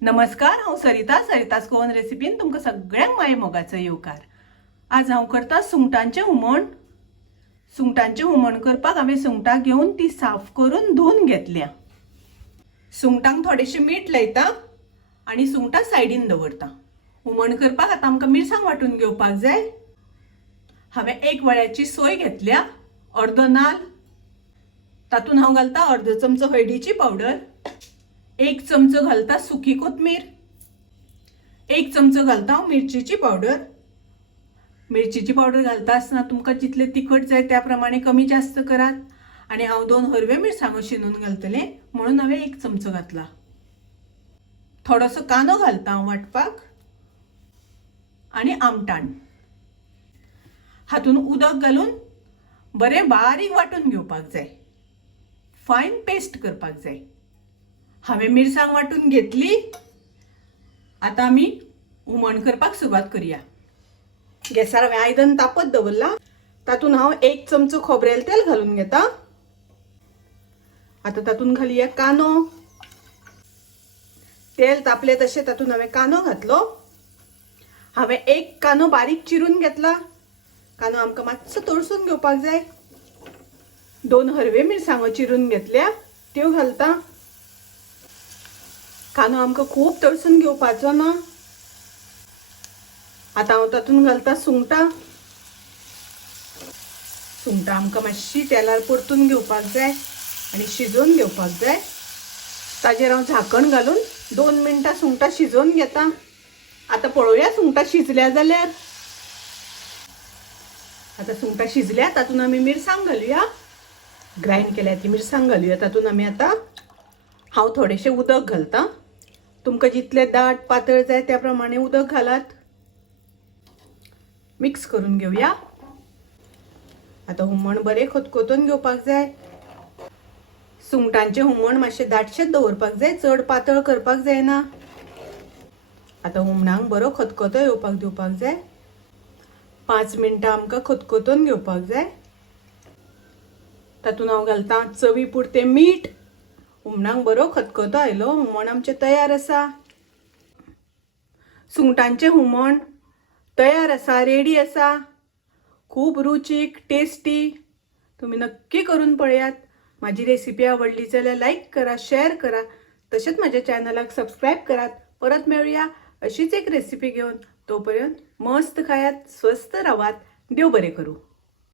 नमस्कार, हांव सरितास गोवन रेसिपीन तुमकां सगळ्यांक माये मोगाचो येवकार। आज हांव करता सुंगटांचें हुमण। सुंगटांचें हुमण करपाक हांवें सुंगटां घेवन ती साफ करून धुवन घेतल्या। सुंगटांक थोडेशें मीठ लायता आनी सुंगटां सायडीन दवरता। हुमण करपाक आतां आमकां मिरसांग वांटून घेवपाक जाय। हांवें एक वळ्याची सोय घेतल्या, अर्दो नाल्ल, तातूंत हांव घालता अर्दो चमचो हळदीची पावडर, 1 चमचो घालता सुकी कोथमीर, 1 चमचो घालता हांव मिरचीची पावडर। मिरचीची पावडर घालता आसतना तुमकां जितले तिखट जाय त्या प्रमाणे कमी जास्त करात। आनी हांव 2 हरवे मिरसांगो शिनून घालतले म्हणून हांवें 1 चमचो घातला। थोडोसो कांदो घालता हांव वाटपाक आनी आमटाण। हातून उदक घालून बरें बारीक वांटून घेवपाक जाय, फायन पेस्ट करपाक जाय। हांवें मिरसांग वांटून घेतली। आतां आमी हुमण करपाक सुरवात करुया। गॅसार हांवें आयदन तापत दवरला, तातूंत हांव 1 चमचो खोबरेल तेल घालून घेता। आतां तातूंत घालुया कांदो। तेल तापलें तशें तातूंत हांवें कांदो घातलो। हांवें 1 कांदो बारीक चिरून घेतला। कांदो आमकां मातसो तळसून घेवपाक जाय। 2 हरवे मिरसांगो चिरून घेतल्या, त्यो घालता। कांदो आमकां खूब तळसून घेवपाचो ना। आतां हांव तातूंत घालता सुंगटां। सुंगटां आमकां मातशी तेलार परतून घेवपाक जाय आनी शिजोवन घेवपाक जाय। ताजेर हांव झाकण घालून 2 मिनटां सुंगटां शिजोवन घेता। आतां पळोवया सुंगटां शिजल्या जाल्यार। आतां सुंगटां शिजल्या, तातूंत आमी मिरसांग घालुया। ग्रायंड केल्या ती मिरसांग घालुया तातूंत आमी। आतां हांव थोडेशें उदक घालता। तुमकां जितले दाट पातळ जाय त्या प्रमाणे उदक घालात। मिक्स करून घेवया। आतां हुमण बरें खतखतून घेवपाक जाय। सुंगटांचें हुमण मातशें दाटशेंच दवरपाक जाय, चड पातळ करपाक जायना। आतां हुमणाक बरो खतखतो येवपाक दिवपाक जाय। 5 मिनटां आमकां खतखतून घेवपाक जाय। तातूंत हांव घालता चवी पुरतें मीठ। हुमणाक बरो खतखतो आयलो, हुमण आमचें तयार आसा। सुंगटांचें हुमण तयार आसा, रेडी आसा। खूब रुचीक, टेस्टी। तुमी नक्की करून पळयात। माझी रेसिपी आवडली जाल्यार लाईक करा, शेअर करा। तशेंच माझ्या चॅनलाक सबस्क्राईब करात। परत मेळुया अशीच एक रेसिपी घेऊन। तोपर्यंत मस्त खायात, स्वस्त रावात। देव बरें करूं।